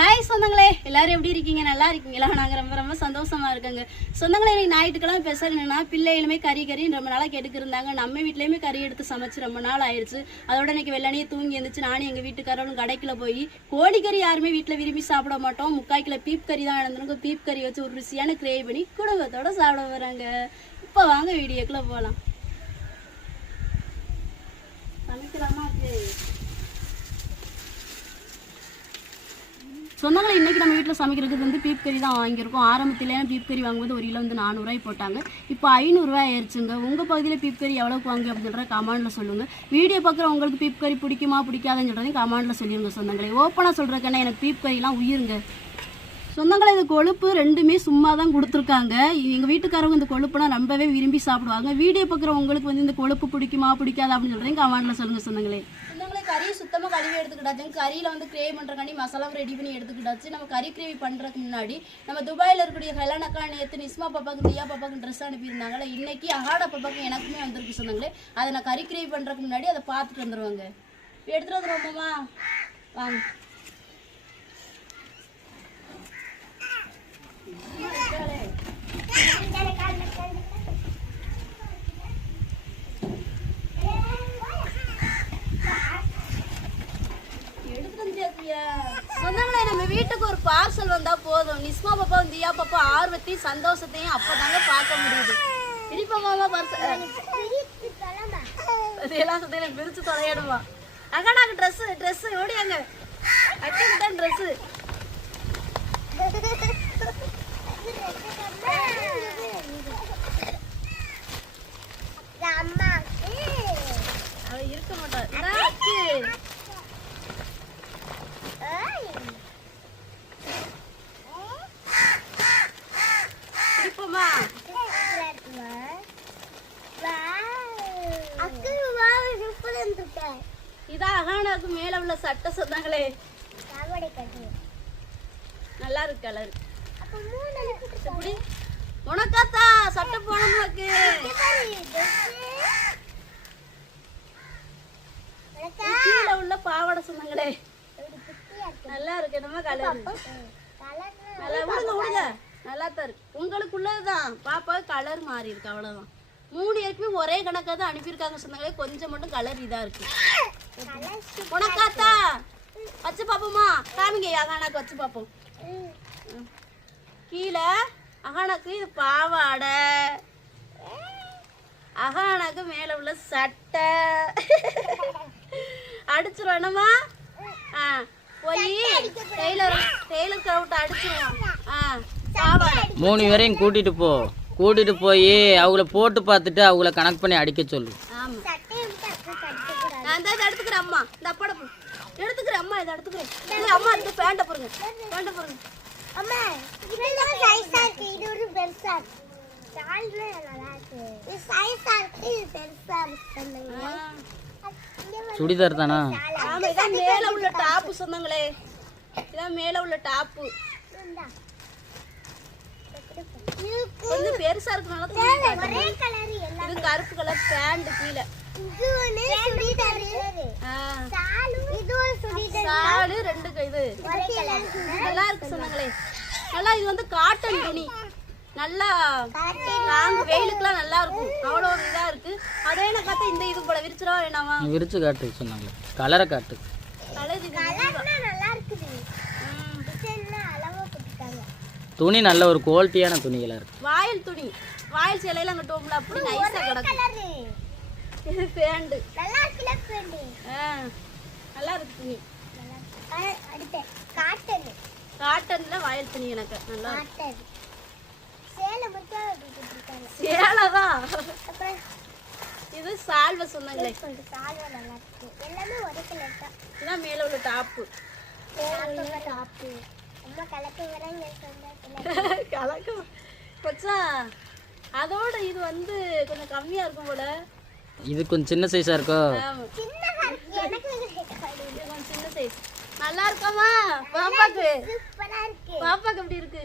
Hi சொந்தங்களே. எல்லாரும் எப்படி இருக்கீங்க? நல்லா இருக்கீங்களா? நாங்க ரொம்ப ரொம்ப சந்தோஷமா இருக்கோங்க. சொந்தங்களே இன்னைக்கு ஞாயிற்றுக்கிழமை பேசுறது பிள்ளைகளுமே கறி கறி ரொம்ப நாளா கெடுக்கிருந்தாங்க நம்ம வீட்லயுமே கறி எடுத்து சமைச்சு ரொம்ப நாள் ஆயிடுச்சு அதோட இன்னைக்கு வெள்ளனையே தூங்கி எழுந்துச்சு நானும் எங்க வீட்டுக்காரரும் கடைக்குள்ள போய் கோழிக்கறி யாருமே வீட்டுல விரும்பி சாப்பிட மாட்டோம். முக்கால் கிலோ பீப் கறி தான் இழந்திருங்க பீப் கறி வச்சு ஒரு ருசியான கிரேவி பண்ணி குடும்பத்தோட சாப்பிட வராங்க இப்போ வாங்க வீடியோக்குள்ள போகலாம் சமைக்கிறாமா சொந்தங்களை இன்னைக்கு நம்ம வீட்டில் சமைக்கிறதுக்கு வந்து பீப் கறி தான் வாங்கியிருக்கோம். ஆரம்பத்திலே பீப் கறி வாங்கும்போது ஒரு கிலோ வந்து நானூறுரூவாய் போட்டாங்க. இப்போ ஐநூறுரூவா ஆயிடுச்சுங்க உங்கள் பகுதியில் பீப் கறி எவ்வளோக்கு வாங்க அப்படின்ற கமெண்ட்டில் சொல்லுங்கள் வீடியோ பார்க்குற உங்களுக்கு பீப் கறி பிடிக்குமா பிடிக்காதுன்னு சொல்கிறதையும் கமெண்ட்டில் சொல்லிடுங்க சொந்தங்களே. ஓப்பனாக சொல்கிறக்கன்னா எனக்கு பீப் கறிலாம் உயிருங்க. சொந்தங்களை இந்த கொழுப்பு ரெண்டுமே சும்மா தான் கொடுத்துருக்காங்க. எங்கள் வீட்டுக்காரவங்க இந்த கொழுப்புனா ரொம்பவே விரும்பி சாப்பிடுவாங்க. வீடியோ பார்க்குற உங்களுக்கு வந்து இந்த கொழுப்பு பிடிக்குமா பிடிக்காதா அப்படின்னு சொல்கிறீங்க கமெண்ட்டில் சொல்லுங்கள் சொந்தங்களே. கறியை சுத்தமாக கழுவி எடுத்துக்கிட்டாச்சு. கறியில் வந்து கிரேவி பண்ணுறக்காண்டி மசாலா ரெடி பண்ணி எடுத்துக்கிட்டாச்சு. நம்ம கறி கிரேவி பண்ணுறதுக்கு முன்னாடி நம்ம துபாயில் இருக்கக்கூடிய ஹெலனக்கா நேற்று நிஸ்மா பாப்பாக்கு தியா பாப்பாக்கு ட்ரெஸ் அனுப்பியிருந்தாங்களே இன்னைக்கு அகாடா பாப்பாக்கு எனக்குமே வந்திருக்கு சொன்னாங்களே. அதை நான் கறி கிரேவி பண்ணுறதுக்கு முன்னாடி அதை பார்த்துட்டு வந்துருவாங்க. எடுத்துகிட்டு வந்துருவோமாம்மா வாங்க. எடுத்துட்டு சொந்தங்களே நம்ம வீட்டுக்கு ஒரு பார்சல் வந்தா போதும். நிஸ்மா பாப்பா தியா பாப்பா ஆர்வத்தையும் சந்தோஷத்தையும் அப்பதாங்க பார்க்க முடியுது. இடிப்பா மாமா பார்சல் அதெல்லாம் சொல்லி எனக்கு பிரிச்சு தொலையிடுமா அக்கா நாங்க ட்ரெஸ் ட்ரெஸ் ஓடியாங்க அக்கா தான் ட்ரெஸ் இருக்க மாட்டா. இதான் அகானாவுக்கு மேல உள்ள சட்டை சொன்னாங்களே நல்லா இருக்கு கலர். உனக்காத்தா சட்டை போனோம்னாக்கு கீழே உள்ள பாவாடை சொன்னாங்களே நல்லா இருக்கு என்னமா கலர். நல்லா விடுங்க விடுங்க நல்லா தான் இருக்கு. உங்களுக்குள்ளதுதான். பாப்பா கலர் மாறி இருக்கு அவ்வளவுதான். மூணு ஏற்குமே ஒரே கணக்காக தான் அனுப்பியிருக்காங்க சொன்னாங்களே கொஞ்சம் மட்டும் கலர் இதா இருக்கு. உனக்காத்தா வச்சு பாப்போமா காமிங்க அகானாக்கு வச்சு பார்ப்போம். கீழே அகானாக்கு இது பாவாடை. அகானாக்கு மேல உள்ள சட்டை. அடிச்சிரும் என்னம்மா? ஆ போய் டெய்லர் டெய்லர் கவுட்டு அடிச்சிருவோம் ஆ பாவாடை. மூணு பேரையும் கூட்டிட்டு போ. கூட்டிட்டு போய் அவங்கள போட்டு பார்த்துட்டு அவங்கள கனெக்ட் பண்ணி அடிக்க சொல்லு. ஆமா. நான் தான் எடுத்துக்கிறேன் அம்மா. இந்த அப்பாட போ. எடுத்துக்கிறேன் அம்மா இதை எடுத்துக்கிறேன். அம்மா இந்த பேண்ட போடுங்க. பேண்ட போடுங்க. அம்மா இதெல்லாம் சைஸா இருக்கு. இது ஒரு பெருசா இருக்கு. சால்வே நல்லா இருக்கு. இது சைஸா இருக்கு. இது பெருசா இருக்கு. ஆ. சுடிதார் தானா? ஆமா இதான் மேல உள்ள டாப்பு சொன்னாங்களே. இதான் மேல உள்ள டாப்பு. கொஞ்சம் பெருசா இருக்கனால துணி காட்டுது. ஒரே கலர் எல்லாம். இது கருப்பு கலர் பேண்ட் கீழே. இது ஒண்ணு சுடிதார். ஆ. சாலு இது ஒரு சுடிதார். சாலு ரெண்டு க- இது. ஒரே கலர் நல்லா இருக்கு சொன்னாங்களே. நல்லா இது வந்து காட்டன் துணி. நல்லா நாங்க வெயிலுக்குலாம் நல்லா இருக்கும். அவ்வளோ ஒரு இதா இருக்கு. அதே நான் பார்த்தா இந்த இது போல விரிச்சிடவா வேணாமா? விரிச்சு காட்டு சொன்னாங்க கலரை காட்டு. கலர் துணி நல்ல ஒரு குவாலிட்டியான துணிகளா இருக்கு. வாயில் துணி. வாயில் சேலையெல்லாம் கட்டுவோம்ல அப்படி நைஸா கிடக்கும் கலரு இது பேண்டு. நல்லா இருக்குல்ல ஃப்ரெண்டு ஆ நல்லா இருக்கு துணி. அடுத்து காட்டன் காட்டன்ல வாயில் துணி எனக்கு. நல்லா இருக்கு. காட்டன் சேலை மட்டும் சேலைதான் அப்புறம் இது சால்வை சொன்னாங்களே. சால்வா நல்லா இருக்கு. எல்லாமே ஒரே கலர் தான். இதான் மேல உள்ள டாப்பு டாப்பு கலக்கம் கொச்சா அதோட இது வந்து கொஞ்சம் கம்மியா இருக்கும் போல. இது கொஞ்சம் சின்ன சைஸா இருக்கோ? ஆமா. சின்ன எனக்கு இது கொஞ்சம் சின்ன சைஸ் நல்லா இருக்காமா? பாப்பாக்கு. சூப்பரா இருக்கு. பாப்பாக்கு எப்படி இருக்கு?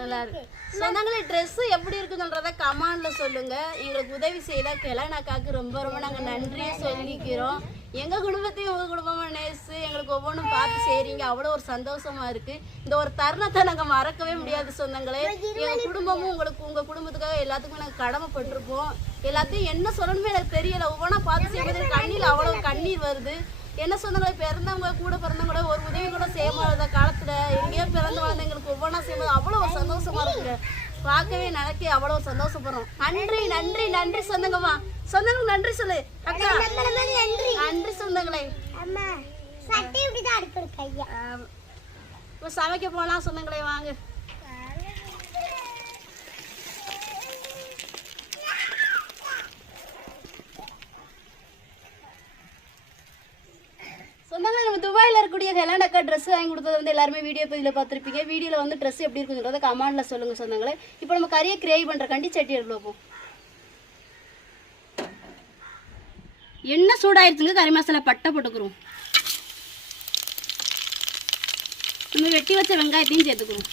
நல்லா இருக்கு. சொந்தங்களே ட்ரெஸ் எப்படி இருக்குன்றத கமாண்ட்ல சொல்லுங்க. எங்களுக்கு உதவி செய்த கிளனாக்காக்கு ரொம்ப ரொம்ப நாங்க நன்றியை சொல்லிக்கிறோம். எங்க குடும்பத்தையும் உங்க குடும்பமா நேசு? எங்களுக்கு ஒவ்வொன்றும் பார்த்து செய்றீங்க. அவ்வளோ ஒரு சந்தோஷமா இருக்கு. இந்த ஒரு தருணத்தை நாங்க மறக்கவே முடியாது சொந்தங்களே. எங்க குடும்பமும் உங்களுக்கு உங்க குடும்பத்துக்காக எல்லாத்துக்குமே நாங்க கடமைப்பட்டிருப்போம். எல்லாத்தையும் என்ன சொல்லணுமே எனக்கு தெரியல. ஒவ்வொன்றா பார்த்து செய்யும்போது கண்ணில் அவ்வளோ கண்ணீர் வருது. என்ன சொந்தங்களை பிறந்தவங்க கூட பிறந்தவங்க ஒரு உதவி கூட செய்ய முடியாத காலத்துல எங்கேயோ பிறந்து வளர்ந்த எங்களுக்கு ஒவ்வொன்றா செய்யும்போது அவ்வளோ ஒரு சந்தோஷமா இருக்குங்க. பார்க்கவே நினைக்க அவ்வளோ சந்தோஷப்படுறோம். நன்றி நன்றி நன்றி சொந்தங்கம்மா. சொந்தங்களுக்கு நன்றி சொல்லு. அக்கா. நன்றி நன்றி சொந்தங்களே. அம்மா சட்டை இப்படிதான் அடுக்கிற கையா. இப்போ சமைக்க போலாம் சொந்தங்களே வாங்க. சொந்தங்களை நம்ம துபாயில் இருக்கக்கூடிய ஹெலாண்டக்கா ட்ரெஸ் வாங்கி கொடுத்தது வந்து எல்லாருமே வீடியோ பதிவில் பார்த்துருப்பீங்க. வீடியோவில் வந்து ட்ரெஸ் எப்படி இருக்குன்றத கமாண்டில் சொல்லுங்கள் சொந்தங்களே. இப்போ நம்ம கறியை கிரேவி பண்ணுற கண்டி சட்டி எடுத்து வைப்போம் எண்ணெய் சூடாயிருச்சுங்க. கறி மசாலா பட்டை போட்டுக்கிறோம். நம்ம வெட்டி வச்ச வெங்காயத்தையும் சேர்த்துக்கிறோம்.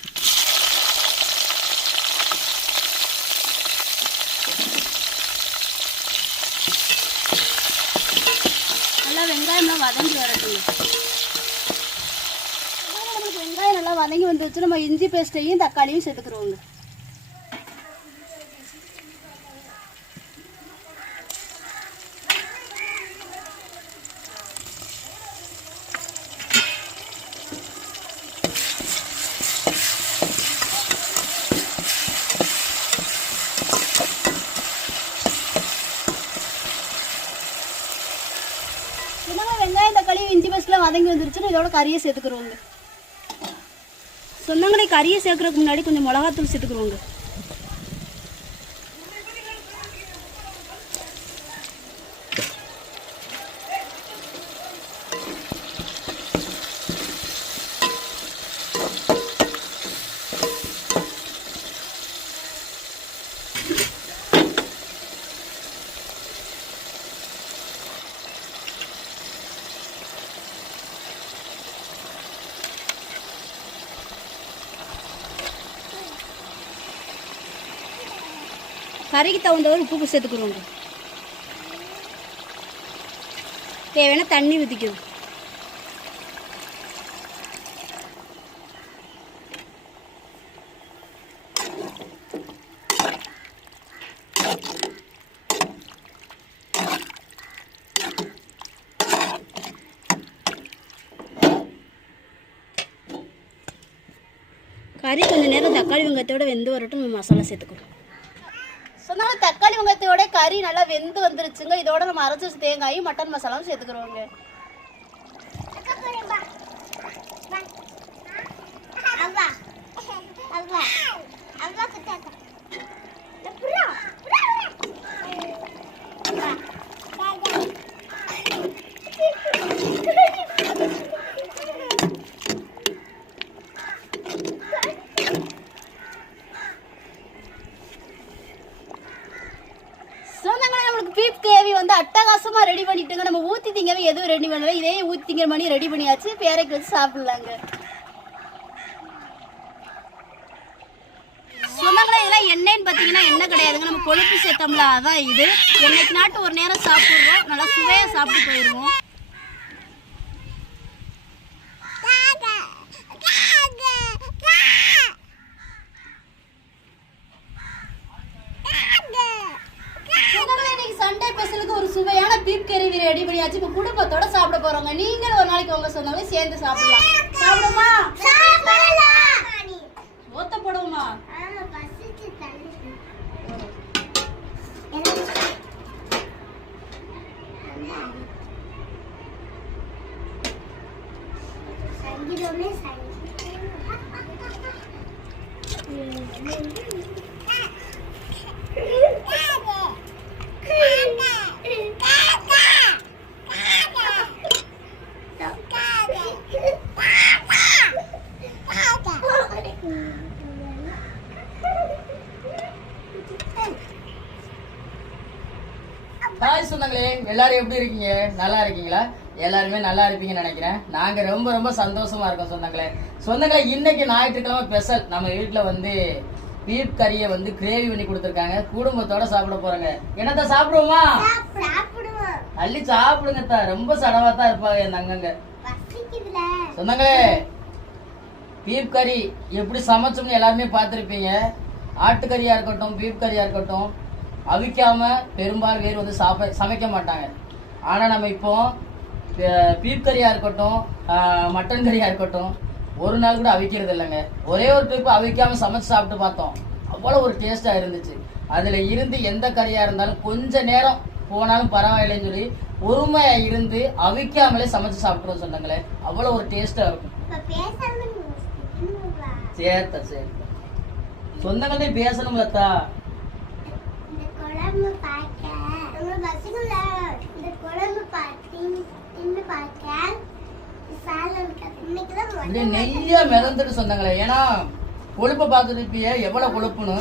நல்லா வெங்காயம்லாம் வதங்கி வரட்டும் நம்மளுக்கு வெங்காயம் நல்லா வதங்கி வந்துருச்சு. நம்ம இஞ்சி பேஸ்ட்டையும் தக்காளியும் சேர்த்துக்கிறோங்க. என்னங்க வெங்காயம் தக்காளி இஞ்சி பேஸ்ட்லாம் வதங்கி வந்துருச்சுன்னு இதோட கறியை சேர்த்துக்கிறோங்க. சொன்னாங்களே கறியை சேர்க்கறதுக்கு முன்னாடி கொஞ்சம் மிளகாத்தூள் சேர்த்துக்கிறோங்க கறிக்கு தகுந்தவரை உப்பு சேர்த்துக்கிறோங்க தேவையான தண்ணி ஊற்றிக்கணும் கறி கொஞ்சம் நேரம் தக்காளி வெங்காயத்தோட வெந்து வரட்டும் மசாலா சேர்த்துக்கிறோம் சொன்னாலும் தக்காளி வெங்காயத்தோட கறி நல்லா வெந்து வந்துருச்சுங்க இதோட நம்ம அரைச்சி வச்ச தேங்காயும் மட்டன் மசாலாவும் சேர்த்துக்கிறோங்க Thank you. பீப் கிரேவி வந்து அட்டகாசமா ரெடி பண்ணிட்டுங்க. நம்ம ஊத்தி திங்கவே எதுவும் ரெடி பண்ணல. இதே ஊத்தி திங்கிற மாதிரி ரெடி பண்ணியாச்சு. பேரைக்கு வச்சு சாப்பிடலாங்க. சொன்னாங்களே இதெல்லாம் எண்ணெய்னு பார்த்தீங்கன்னா எண்ணெய் கிடையாதுங்க. நம்ம கொழுப்பு சேர்த்தோம்ல அதான் இது. என்னைக்கு நாட்டு ஒரு நேரம் சாப்பிட்றோம். நல்லா சுவையாக சாப்பிட்டு போயிடுவோம் சொந்தங்களே, இன்னைக்கு சண்டே ஸ்பெஷலுக்கு ஒரு சுவையான பீப் கறி ரெடி பண்ணியாச்சு. இப்போ குடும்பத்தோட சாப்பிட போறோங்க. நீங்களும் ஒரு நாளைக்கு உங்க சொந்தங்களே சேர்ந்து சாப்பிடலாம். சாப்பிடுமா ஓத்த போடுவோமா எல்லாரும் எப்படி இருக்கீங்க? நல்லா இருக்கீங்களா? எல்லாருமே நல்லா இருப்பீங்கன்னு நினைக்கிறேன். நாங்க ரொம்ப ரொம்ப சந்தோஷமா இருக்கோம் சொந்தங்களே. சொந்தங்களே இன்னைக்கு ஞாயிற்றுக்கிழமை ஸ்பெஷல் நம்ம வீட்டுல வந்து பீப் கறியை வந்து கிரேவி பண்ணி கொடுத்துருக்காங்க. குடும்பத்தோட சாப்பிட போறாங்க. என்னத்த சாப்பிடுவோமா? அள்ளி சாப்பிடுங்க தான் ரொம்ப சடவா தான் இருப்பாங்க என் தங்கங்க. சொந்தங்களே பீப் கறி எப்படி சமைச்சோம்னு எல்லாருமே பார்த்துருப்பீங்க. ஆட்டுக்கறியா இருக்கட்டும் பீப் கறியா இருக்கட்டும் அவிக்காம பெரும்பாலும் பேர் வந்து சாப்ப சமைக்க மாட்டாங்க. ஆனா நம்ம இப்போ பீஃப் கறியா இருக்கட்டும் மட்டன் கறியா இருக்கட்டும் ஒரு நாள் கூட அவிக்கிறது இல்லைங்க. ஒரே ஒரு ட்ரிப் அவிக்காம சமைச்சு சாப்பிட்டு பார்த்தோம். அவ்வளோ ஒரு டேஸ்டா இருந்துச்சு. அதுல இருந்து எந்த கறியா இருந்தாலும் கொஞ்ச நேரம் போனாலும் பரவாயில்லைன்னு சொல்லி பொறுமையா இருந்து அவிக்காமலே சமைச்சு சாப்பிட்டுருவோம் சொன்னாங்களே. அவ்வளோ ஒரு டேஸ்டா இருக்கும். சேர்த்த சேர்த்த. சொந்தங்களே பேசணும் லத்தா குழம்பு பார்த்து பார்க்க நெய்யா மிதந்துட்டு சொந்தங்களே. ஏன்னா கொழுப்பை பார்த்துருப்பிய எவ்வளவு கொழுப்புன்னு?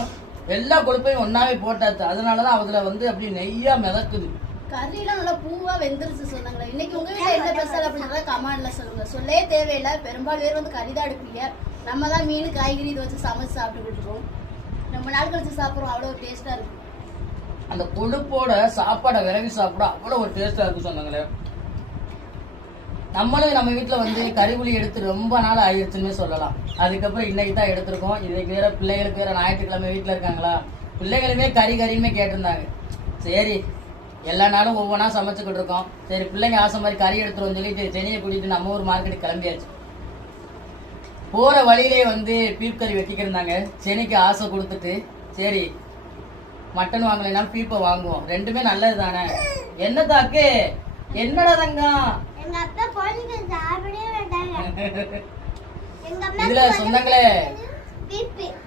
எல்லா கொழுப்பையும் ஒன்னாவே போட்டாச்சு. அதனாலதான் அதுல வந்து அப்படியே நெய்யா மிதக்குது. கறியெல்லாம் நல்லா பூவா வெந்துருச்சு சொன்னாங்களே இன்னைக்கு உங்க வீட்டுல என்ன ஸ்பெஷல் அப்படின்றத கமெண்ட்ல சொல்லுங்க. சொல்லவே தேவையில்லை. பெரும்பாலும் பேர் வந்து கறி தான் எடுப்பீங்க. நம்ம தான் மீன் காய்கறி இதை வச்சு சமைச்சு சாப்பிட்டுக்கிட்டு இருக்கோம். ரொம்ப நாள் கழிச்சு சாப்பிடுறோம். அவ்வளோ டேஸ்டா இருக்கு. அந்த கொழுப்போட சாப்பாடை விரவி சாப்பிட அவ்வளோ ஒரு டேஸ்ட்டாக இருக்கும் சொன்னாங்களே. நம்மளும் நம்ம வீட்டில் வந்து கறிபுளி எடுத்து ரொம்ப நாள் ஆயிடுச்சுன்னு சொல்லலாம். அதுக்கப்புறம் இன்னைக்கு தான் எடுத்திருக்கோம். இதுக்கு வேற பிள்ளைகளுக்கு வேற ஞாயிற்றுக்கிழமை வீட்டில் இருக்காங்களா? பிள்ளைகளுமே கறி கறியுமே கேட்டிருந்தாங்க. சரி எல்லா நாளும் ஒவ்வொன்றா சமைச்சுக்கிட்டு இருக்கோம். சரி பிள்ளைங்க ஆசை மாதிரி கறி எடுத்துருவோம் சொல்லிட்டு சென்னையை கூட்டிட்டு நம்ம ஒரு மார்க்கெட்டுக்கு கிளம்பியாச்சு. போகிற வழியிலே வந்து பீப் கறி வெட்டிக்கிருந்தாங்க சென்னைக்கு ஆசை கொடுத்துட்டு சரி மட்டன் வாங்கலைனாலும் பீப்பை வாங்குவோம். ரெண்டுமே நல்லது தானே என்ன தாக்கு என்னடா அம்மா இதுல சொந்தங்களே.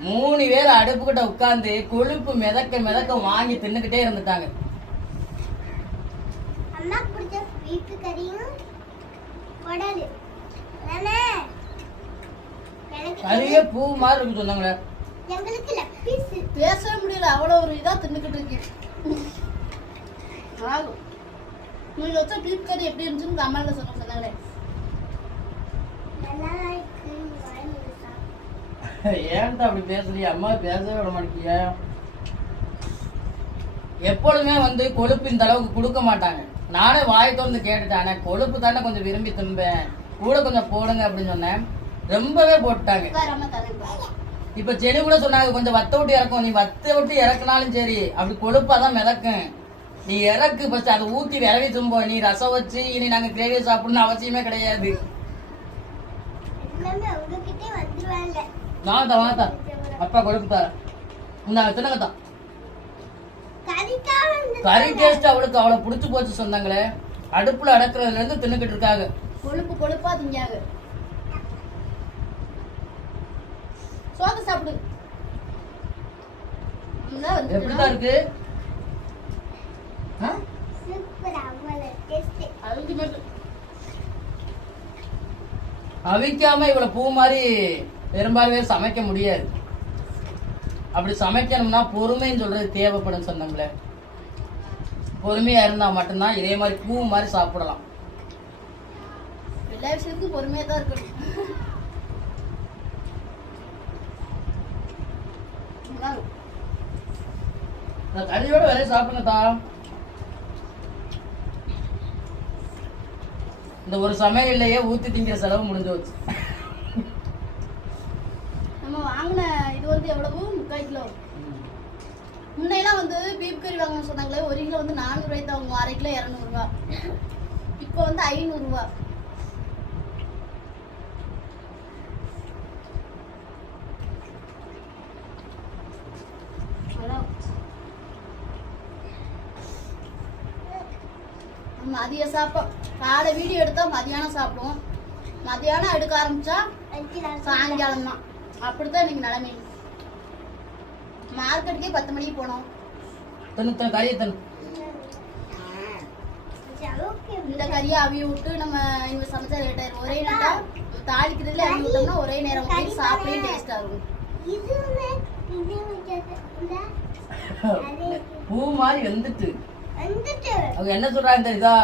மூணு பேர் அடுப்புக்கிட்ட உட்கார்ந்து கொழுப்பு மிதக்க மிதக்க வாங்கி தின்னுக்கிட்டே இருந்துட்டாங்க. கறியே பூ மாதிரி இருக்கு சொன்னாங்களே பேசவே முடியல. அவ்வளோ ஒரு இதா தின்னுக்கிட்டு இருக்கு ஆகும் நீங்க வச்ச பீப் கறி எப்படி இருந்துச்சுன்னு கமெண்ட்ல சொல்லுங்க சொன்னாங்களே. ஏன்டா அப்படி பேசுறீங்க அம்மா பேசவே விட மாட்டேங்க எப்பொழுதுமே வந்து கொழுப்பு இந்த அளவுக்கு கொடுக்க மாட்டாங்க. நானே வாய் திறந்து கேட்டுட்டேன். ஆனா கொழுப்பு தானே கொஞ்சம் விரும்பி திம்பேன். கூட கொஞ்சம் போடுங்க அப்படின்னு சொன்னேன். ரொம்பவே போட்டுட்டாங்க. இப்ப செடி கூட சொன்னாங்க கொஞ்சம் வத்த விட்டு இறக்கும். நீ வத்த விட்டு இறக்குனாலும் சரி அப்படி கொழுப்பாதான் மிதக்கும். நீ இறக்கு ஃபர்ஸ்ட் அதை ஊத்தி விரவி தும்போ. நீ ரசம் வச்சு இனி நாங்க கிரேவி சாப்பிடணும்னு அவசியமே கிடையாது. வாங்கத்தா வாங்கத்தா அப்பா கொழுப்பு தரேன். இந்த வந்து கறி டேஸ்ட் அவளுக்கு அவ்வளவு புடிச்சு போச்சு சொன்னாங்களே. அடுப்புல அடக்குறதுல இருந்து தின்னுக்கிட்டு இருக்காங்க. கொழுப்பு கொழுப்பா திங்காங்க சோத்த சாப்பிடு. எப்படிதான் இருக்கு. ஆ? சூப்பர் அவ்வளவு டேஸ்ட் அல்டிமேட் அவிக்காம இவ்வளவு பூ மாதிரி பெரும்பாலும் சமைக்க முடியாது. அப்படி சமைக்கணும்னா பொறுமைன்னு சொல்றது தேவைப்படும் சொன்னோம்ல பொறுமையா இருந்தா மட்டும்தான் இதே மாதிரி பூ மாதிரி சாப்பிடலாம். எல்லா விஷயத்துக்கும் பொறுமையா தான் இருக்கணும். நான் கறியோட வேலையை சாப்பிடுங்கத்தா இந்த ஒரு சமையல்லையே ஊத்தி திங்கிற செலவு முடிஞ்சு வச்சு நம்ம வாங்கின இது வந்து எவ்வளவு? முக்கால் கிலோ. முன்னையெல்லாம் வந்து பீப் கறி வாங்கணும்னு சொன்னாங்களே ஒரு கிலோ வந்து நானூறுரூவாய்க்கு தான் வாங்குவோம். அரை கிலோ இரநூறுவா. இப்போ வந்து ஐநூறுரூவா மதிய சாப்பாடு காலை வீடியோ எடுத்தா மதியானம் சாப்பிடுவோம். மதியானம் எடுக்க ஆரம்பிச்சா சாயங்காலம் தான். அப்படித்தான் இன்னைக்கு நிலைமை. மார்க்கெட்டுக்கே பத்து மணிக்கு போனோம். இந்த கறியை அவிய விட்டு நம்ம இங்க சமைச்சா லேட் ஆயிரும். ஒரே நேரம் தாளிக்கிறதுல அவிய விட்டோம்னா ஒரே நேரம் சாப்பிடவே டேஸ்டா இருக்கும். பூ மாதிரி வந்துட்டு. அவங்க என்ன சொல்றாங்க தெரியுதா?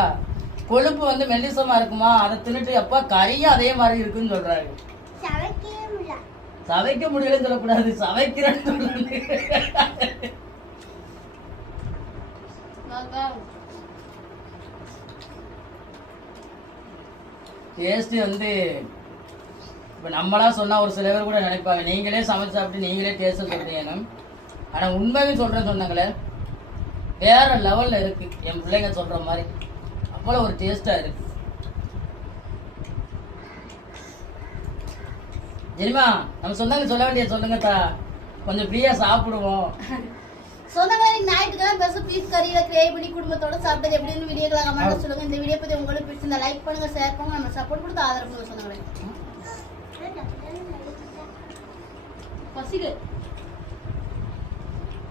கொழுப்பு வந்து மெல்லிசமா இருக்குமா? அதை தின்னுட்டு அப்பா கறியும் அதே மாதிரி இருக்குன்னு சொல்றாரு சவைக்க முடியலன்னு சொல்லக்கூடாது. சவைக்கிறேன்னு சொல்றாரு டேஸ்ட் வந்து இப்போ நம்மளா சொன்னா ஒரு சில பேர் கூட நினைப்பாங்க. நீங்களே சமைச்சு சாப்பிட்டு நீங்களே டேஸ்ட் சொல்றீங்கன்னு ஆனா உண்மையாவே சொல்றேன்னு சொன்னாங்களே வேற லெவல்ல இருக்கு. என் பிள்ளைங்க சொல்ற மாதிரி. அவ்வளவு ஒரு டேஸ்டா இருக்கு. ஜெனிமா நம்ம சொன்னாங்க சொல்ல வேண்டிய சொல்லுங்க தா. கொஞ்சம் ஃப்ரீயா சாப்பிடுவோம். சொந்தங்களே ஞாயிற்றுக்கிழமை பெருசு பீஸ் கறியில கிரேவ் பண்ணி குடும்பத்தோட சாப்பிட்டது எப்படின்னு வீடியோக்களை கமெண்ட்ல சொல்லுங்க. இந்த வீடியோ பத்தி உங்களுக்கு பிடிச்சிருந்தா லைக் பண்ணுங்க ஷேர் பண்ணுங்க. நம்ம சப்போர்ட் கொடுத்து ஆதரவு பண்ணுங்க சொந்தங்களே பசிக்கு.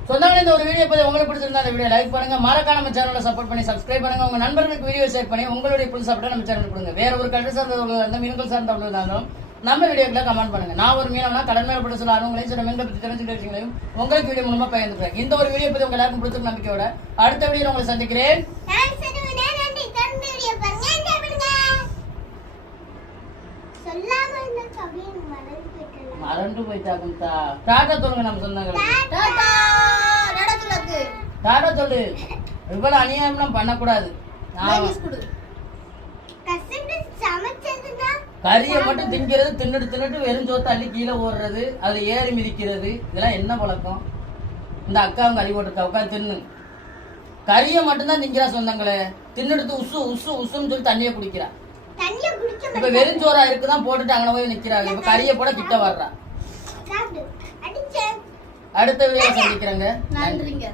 சொந்தங்களே இந்த ஒரு வீடியோ பத்தி உங்களுக்கு பிடிச்சிருந்தா அந்த வீடியோ லைக் பண்ணுங்க. மறக்காம நம்ம சேனலை சப்போர்ட் பண்ணி சப்ஸ்கிரைப் பண்ணுங்க. உங்க நண்பர்களுக்கு வீடியோ ஷேர் பண்ணி உங்களுடைய புது சாப்பிட்டா நம்ம சேனல் கொடுங்க. வேற ஒரு கல்வி சார்ந்த இருந்தால் மீன்கள் சார்ந்த இருந்தாலும் நம்ம வீடியோக்களை கமெண்ட் பண்ணுங்க. நான் ஒரு மீனவனா கடல் மேல பட்டு சொல்ல அவங்களையும் சில மீன்கள் பற்றி தெரிஞ்சுட்டு விஷயங்களையும் உங்களுக்கு வீடியோ மூலமா பகிர்ந்துக்கிறேன். இந்த ஒரு வீடியோ பத்தி உங்க எல்லாருக்கும் பிடிச்சிருக்க நம்பிக்கையோட அடுத்த வீடியோ உங்களை சந்திக்கிறேன். சொல்லாம மறந்து போயிட்டேன் மறந்து போயிட்டாக்கும் தா டாட்டா சொல்லுங்க நம்ம சொந்தங்களை டாடா! டாடா டாடா சொல்லு இவ்வளவு அநியாயம்லாம் பண்ணக்கூடாது. கறியை மட்டும் திங்கிறது தின்னுட்டு தின்னுட்டு வெறும் சோத்து அள்ளி கீழே ஓடுறது அதுல ஏறி மிதிக்கிறது இதெல்லாம் என்ன பழக்கம் இந்த அக்கா அவங்க அடி போட்டிருக்கா உட்காந்து தின்னு. கறியை மட்டும்தான் திங்கிறா சொந்தங்களே. தின்னுட்டு உசு உசு உசுன்னு சொல்லி தண்ணியை குடிக்கிறா. இப்ப வெறும் சோறா இருக்குதான் போட்டுட்டு அங்கே போய் நிக்கிறாங்க. இப்ப கறியை போட கிட்ட வர்றா. அடுத்த வீடியோ சந்திக்கிறேங்க. நன்றிங்க.